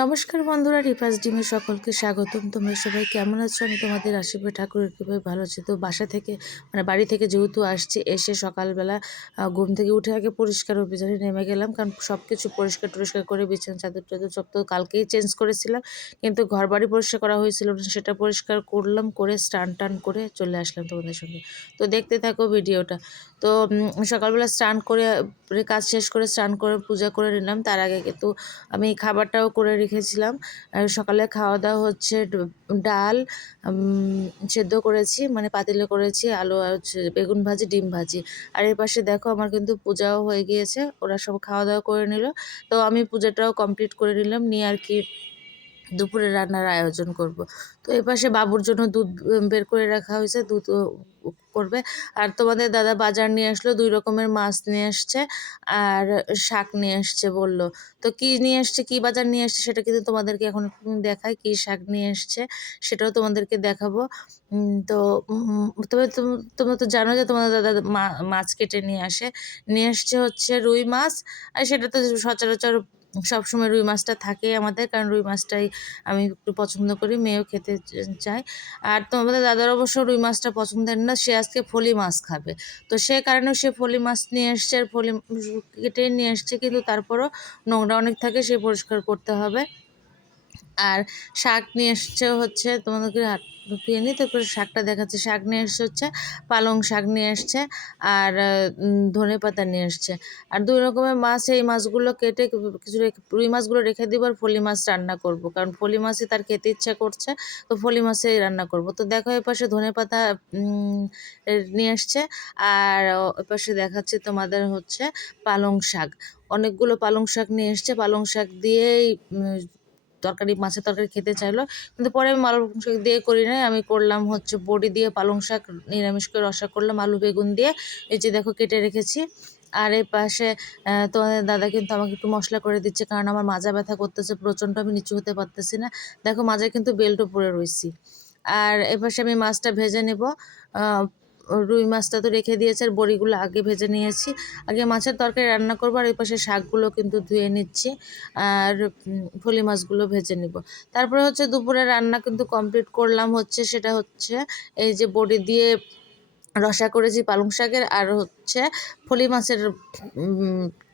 নমস্কার বন্ধুরা রিপাস ডিমের সকলকে স্বাগতম। তোমরা সবাই কেমন আছো? আমি তোমাদের আশীর্বাদ ঠাকুরের কীভাবে ভালো আছি। তো বাসা থেকে মানে বাড়ি থেকে যেহেতু আসছি, এসে সকালবেলা ঘুম থেকে উঠে আগে পরিষ্কার অভিযানে নেমে গেলাম। কারণ সব কিছু পরিষ্কার টরিষ্কার করে বিছানা, চাদর টাদর সব তো কালকেই চেঞ্জ করেছিলাম। কিন্তু ঘর বাড়ি পরিষ্কার করা হয়েছিল না, সেটা পরিষ্কার করলাম, করে স্নান টান করে চলে আসলাম তোমাদের সঙ্গে। তো দেখতে থাকো ভিডিওটা। তো সকালবেলা স্নান করে করে কাজ শেষ করে স্নান করে, পূজা করে নিলাম। তার আগে কিন্তু আমি খাবারটাও করে রেখেছিলাম। আর সকালে খাওয়া দাওয়া হচ্ছে ডাল সেদ্ধ করেছি মানে পাতিলে করেছি, আলু আর হচ্ছে বেগুন ভাজি, ডিম ভাজি। আর এর পাশে দেখো আমার কিন্তু পূজাও হয়ে গিয়েছে, ওরা সব খাওয়া দাওয়া করে নিল। তো আমি পূজাটাও কমপ্লিট করে নিলাম, নিয়ে আর কি দুপুরে রান্নার আয়োজন করব। তো এই পাশে বাবুর জন্য দুধ বের করে রাখা হয়েছে, দুধ করবে। আর তোমাদের দাদা বাজার নিয়ে আসলো, দুই রকমের মাছ নিয়ে আসছে আর শাক নিয়ে আসছে বলল। তো কি নিয়ে আসছে, কি বাজার নিয়ে আসছে সেটা কিন্তু তোমাদেরকে এখন দেখাই, কি শাক নিয়ে আসছে সেটাও তোমাদেরকে দেখাবো। তো তবে তোম- তোমরা তো জানো যে তোমাদের দাদা মাছ কেটে নিয়ে আসে। নিয়ে আসছে হচ্ছে রুই মাছ, আর সেটা তো সচরাচর সবসময় রুই মাছটা থাকে আমাদের, কারণ রুই মাছটাই আমি একটু পছন্দ করি, মেয়েও খেতে চায়। আর তোমাদের দাদার অবশ্য রুই মাছটা পছন্দের না, সে আজকে ফলি মাছ খাবে। তো সে কারণে সে ফলি মাছ নিয়ে এসছে আর ফলি কেটে নিয়ে এসছে, কিন্তু তারপরও নোংরা অনেক থাকে, সে পরিষ্কার করতে হবে। আর শাক নিয়ে এসছে হচ্ছে তোমাদেরকে হাত ঢুকিয়ে নিই তারপরে শাকটা দেখাচ্ছে। শাক নিয়ে এসছে হচ্ছে পালং শাক নিয়ে এসছে আর ধনে পাতা নিয়ে এসছে আর দুই রকমের মাছ, এই মাছগুলো কেটে কিছু রুই মাছগুলো রেখে দিব আর ফলি মাছ রান্না করব। কারণ ফলি মাছই তার খেতে ইচ্ছা করছে, তো ফলি মাছেই রান্না করব। তো দেখো এ পাশে ধনে পাতা নিয়ে এসছে আর এ পাশে দেখাচ্ছে তোমাদের হচ্ছে পালং শাক। অনেকগুলো পালং শাক নিয়ে এসছে পালং শাক দিয়েই তরকারি, মাছের তরকারি খেতে চাইলো। কিন্তু পরে আমি পালং শাক দিয়ে করি নাই। আমি করলাম হচ্ছে বড়ি দিয়ে পালং শাক, নিরামিষ করে রসা করলাম, আলু বেগুন দিয়ে। এই যে দেখো কেটে রেখেছি। আর এই পাশে তোমাদের দাদা কিন্তু আমাকে একটু মশলা করে দিচ্ছে, কারণ আমার মাজা ব্যথা করতেছে, প্রচণ্ড আমি নিচু হতে পারতেছি না। দেখো, মাজায় কিন্তু বেল্টও পরে রয়েছি। আর এপাশে আমি মাছটা ভেজে নেব। রুই মাছটা তো রেখে দিয়েছে আর বড়িগুলো আগে ভেজে নিয়েছি। আগে মাছের তরকারি রান্না করব আর ওই পাশে শাকগুলো কিন্তু ধুয়ে নিচ্ছি আর ফলি মাছগুলো ভেজে নিব। তারপরে হচ্ছে দুপুরে রান্না কিন্তু কমপ্লিট করলাম হচ্ছে সেটা হচ্ছে এই যে বড়ি দিয়ে রসা করেছি পালং শাকের আর হচ্ছে ফলি মাছের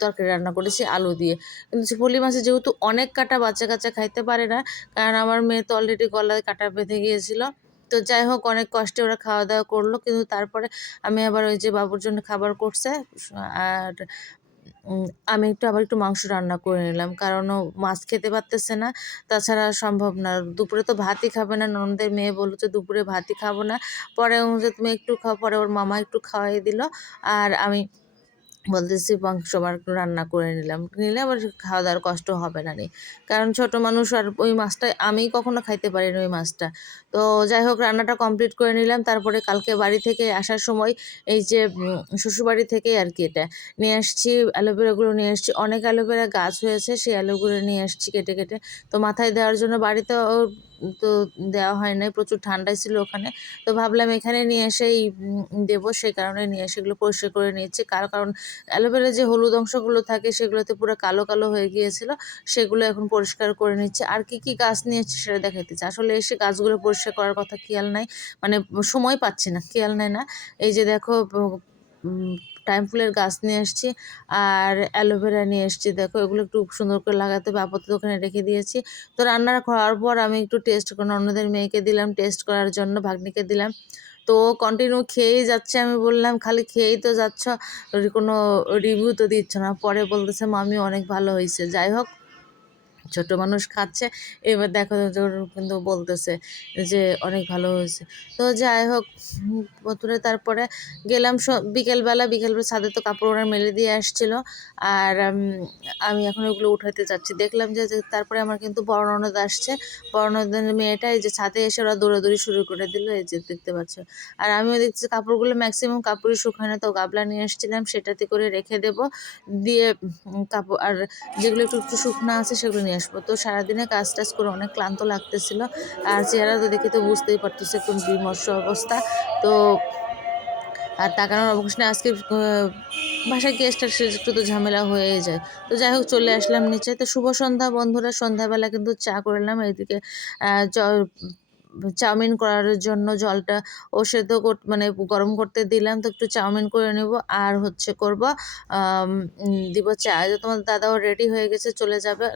তরকারি রান্না করেছি আলু দিয়ে। কিন্তু ফলি মাছে যেহেতু অনেক কাটা বাচ্চা কাচ্চা খাইতে পারে না, কারণ আমার মেয়ে তো অলরেডি গলায় কাটা বেঁধে গিয়েছিল। তো যাই হোক, অনেক কষ্টে ওরা খাওয়া দাওয়া করল। কিন্তু তারপরে আমি আবার ওই যে বাবুর জন্য খাবার করছে, আর আমি একটু, আবার একটু মাংস রান্না করে নিলাম। কারণ ও মাছ খেতে পারতেছে না, তাছাড়া সম্ভব না। দুপুরে তো ভাতই খাবে না, ননদের মেয়ে বলল যে দুপুরে ভাতই খাব না। পরে তুমি একটু খাও পরে ওর মামা একটু খাওয়াই দিল। আর আমি বলতেছি একটু রান্না করে নিলাম। নিলে আবার খাওয়া দাওয়ার কষ্ট হবে না নি কারণ ছোট মানুষ আর ওই মাছটা আমি কখনো খাইতে পারি না ওই মাছটা। তো যাই হোক, রান্নাটা কমপ্লিট করে নিলাম। তারপরে কালকে বাড়ি থেকে আসার সময় এই যে শ্বশুরবাড়ি থেকে আর কি এটা নিয়ে আসছি, অ্যালোভেরাগুলো নিয়ে আসছি। অনেক অ্যালোভেরা গাছ হয়েছে, সেই অ্যালোগুলো নিয়ে আসছি কেটে কেটে। তো মাথায় দেওয়ার জন্য বাড়িতে তো দেওয়া হয় নাই, প্রচুর ঠান্ডাই ছিল ওখানে। তো ভাবলাম এখানে নিয়ে এসেই দেবো, সেই কারণে নিয়ে এসে এগুলো পরিষ্কার করে নিয়েছি। কার, কারণ অ্যালোভেরা যে হলুদ অংশগুলো থাকে সেগুলোতে পুরো কালো কালো হয়ে গিয়েছিল, সেগুলো এখন পরিষ্কার করে নিচ্ছে। আর কি কি গাছ নিয়েছি সেটা দেখাইতেছে আসলে এসে গাছগুলো পরিষ্কার করার কথা খেয়াল নাই মানে সময় পাচ্ছি না, খেয়াল নেই না। এই যে দেখো টাইম ফুলের গাছ নিয়ে এসেছি আর অ্যালোভেরা নিয়ে এসেছি। দেখো, এগুলো একটু সুন্দর করে লাগাতে হবে। আপাতত ওখানে রেখে দিয়েছি। তো রান্না করার পর আমি একটু টেস্ট করে অন্যদের মেয়েকে দিলাম টেস্ট করার জন্য, ভাগ্নিকে দিলাম। তো কন্টিনিউ খেয়েই যাচ্ছে আমি বললাম, খালি খেয়েই তো যাচ্ছ, কোনো রিভিউ তো দিচ্ছ না। পরে বলতেছে মামি অনেক ভালো হয়েছে। যাই হোক ছোট মানুষ খাচ্ছে। এবার দেখো কিন্তু বলতেছে যে অনেক ভালো হয়েছে। তো যাই হোক বন্ধুরা তারপরে গেলাম বিকেলবেলা বিকেলবেলা ছাদে তো কাপড় ওরা মেলে দিয়ে আসছিল। আর আমি এখন ওগুলো উঠাতে যাচ্ছি। দেখলাম যে তারপরে আমার কিন্তু বড় ননদ আসছে। বড় ননদের মেয়েটা এই যে ছাদে এসে ওরা দৌড়াদৌড়ি শুরু করে দিল। এই যে দেখতে পাচ্ছ। আর আমিও দেখছি কাপড়গুলো ম্যাক্সিমাম কাপড়ই শুকানো তো গাবলা নিয়ে এসেছিলাম সেটাতে করে রেখে দেব। দিয়ে কাপড়, আর যেগুলো একটু একটু শুকনো আছে সেগুলো নিয়ে আসব তো সারাদিনে কাজ টাজ করে অনেক ক্লান্ত লাগতেছিল। আর চেহারা তো দেখে তো বুঝতেই পারতেছে কোন বিমর্ষ অবস্থা। তো আর তাকানোর অবকাশ নেই। আজকে বাসায় গেস্ট আসলে একটু তো ঝামেলা হয়ে যায়। তো যাই হোক, চলে আসলাম নিচে। তো শুভ সন্ধ্যা বন্ধুরা। সন্ধ্যাবেলা কিন্তু চা করলাম জ- চাউমিন করার জন্য জলটা ও সেদ্ধ কর মানে গরম করতে দিলাম, তো একটু চাউমিন করে নেব। আর হচ্ছে করব দিব চা। তোমার দাদাও রেডি হয়ে গেছে, চলে যাবে।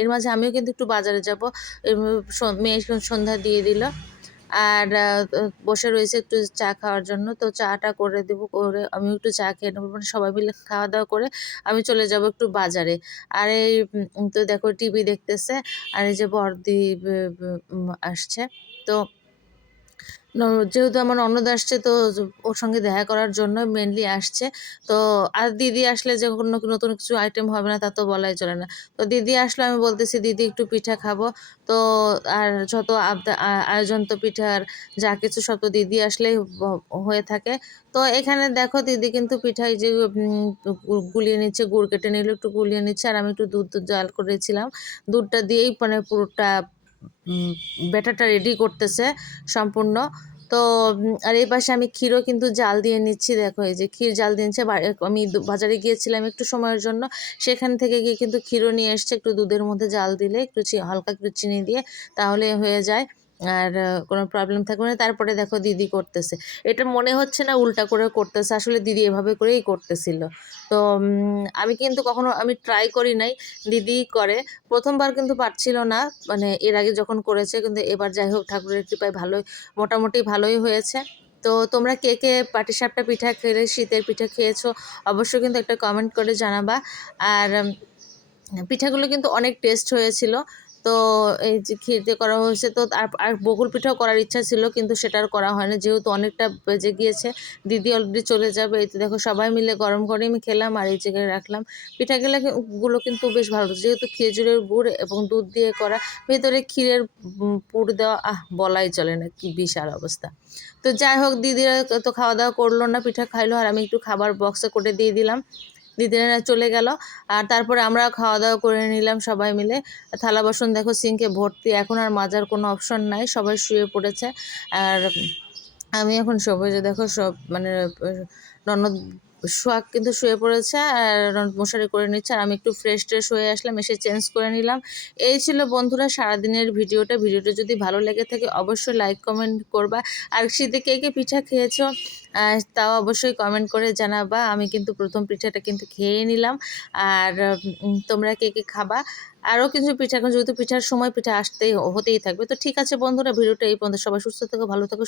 এর মাঝে আমিও কিন্তু একটু বাজারে যাব। মেয়ে সন্ধ্যা দিয়ে দিল। আর বসে রয়েছে একটু চা খাওয়ার জন্য। তো চাটা করে দেবো, করে আমি একটু চা খেয়ে নেব। মানে সবাই মিলে খাওয়া দাওয়া করে আমি চলে যাব একটু বাজারে। আর এই তো দেখো টিভি দেখতেছে। আর এই যে বর্দি আসছে। তো যেহেতু আমার ননদ আসছে, তো ওর সঙ্গে দেখা করার জন্য মেনলি আসছে। তো আর দিদি আসলে যে কোনো নতুন কিছু আইটেম হবে না, তা তো বলাই চলে না। তো দিদি আসলে, আমি বলতেছি, দিদি, একটু পিঠা খাব। তো আর যত আয়োজন তো পিঠার যা কিছু, সব তো দিদি আসলেই হয়ে থাকে। তো এখানে দেখো, দিদি কিন্তু পিঠাই যে গুলিয়ে নিচ্ছে, গুড় কেটে নিল, একটু গুলিয়ে নিচ্ছে, আর আমি একটু দুধ জাল করেছিলাম। দুধটা দিয়েই মানে পুরোটা ব্যাটারটা রেডি করতেছে সম্পূর্ণ। তো আর এই পাশে আমি ক্ষীরও কিন্তু জাল দিয়ে নিচ্ছি। দেখো, এই যে ক্ষীর জাল দিয়ে নিচ্ছে। আমি বাজারে গিয়েছিলাম একটু সময়ের জন্য। সেখান থেকে গিয়ে কিন্তু ক্ষীরও নিয়ে এসছে। একটু দুধের মধ্যে জাল দিলে, একটু হালকা একটু চিনি দিয়ে, তাহলে হয়ে যায়। আর কোনো প্রবলেম থাকবে না। তারপরে দেখো দিদি করতেছে। এটা মনে হচ্ছে না উল্টা করে করতেছে। আসলে দিদি এভাবে করেই করতেছিল। তো আমি কিন্তু কখনো, আমি ট্রাই করি নাই। দিদি করে। প্রথমবার কিন্তু পারছিল না। মানে এর আগে যখন করেছে, কিন্তু এবার যাই হোক, ঠাকুরের কৃপায় ভালোই, মোটামুটি ভালোই হয়েছে। তো, তোমরা কে কে পাটিসাপটা পিঠা খেলে, শীতের পিঠা খেয়েছো, অবশ্যই কিন্তু একটা কমেন্ট করে জানাবা। আর পিঠাগুলো কিন্তু অনেক টেস্ট হয়েছিল। তো এই যে ক্ষীরতে করা হয়েছে, তো আর আর বকুল পিঠাও করার ইচ্ছা ছিল, কিন্তু সেটা আর করা হয়নি। যেহেতু অনেকটা বেজে গিয়েছে, দিদি অলরেডি চলে যাবে। এই তো দেখো সবাই মিলে গরম করে আমি খেলাম আর এই জায়গায় রাখলাম। পিঠাগুলো কি- গুলো কিন্তু বেশ ভালো হতো। যেহেতু খেজুরের গুড় এবং দুধ দিয়ে করা, ভেতরে ক্ষীরের পুর দেওয়া, আহ, বলাই চলে না, কি বিশাল অবস্থা। তো যাই হোক, দিদিরা তো খাওয়া দাওয়া করল না, পিঠা খাইলো আর আমি একটু খাবার বক্সে করে দিয়ে দিলাম। দিদিরা চলে গেল। আর তারপরে আমরা খাওয়া দাওয়া করে নিলাম সবাই মিলে। থালা বাসন দেখো, সিঙ্কে ভর্তি। এখন আর মাজার কোনো অপশন নাই, সবাই শুয়ে পড়েছে। আর আমি এখন সবাই যে দেখো সব মানে ননদ সোহাগ কিন্তু শুয়ে পড়েছে, আর মশারি করে নিচ্ছে। আর আমি একটু ফ্রেশ ট্রেশ হয়ে আসলাম, এসে চেঞ্জ করে নিলাম। এই ছিল বন্ধুরা সারাদিনের ভিডিওটা। ভিডিওটা যদি ভালো লেগে থাকে, অবশ্যই লাইক কমেন্ট করবা। আর শীতে কে কে পিঠা খেয়েছো? তাও অবশ্যই কমেন্ট করে জানাবা। আমি কিন্তু প্রথম পিঠাটা কিন্তু খেয়ে নিলাম। আর তোমরা কে কে খাবা? আরও কিছু পিঠা, এখন যেহেতু পিঠার সময়, পিঠা আসতেই, হতেই থাকবে। তো ঠিক আছে বন্ধুরা, ভিডিওটা এই পর্যন্ত। সবাই সুস্থ থেকো, ভালো থেকো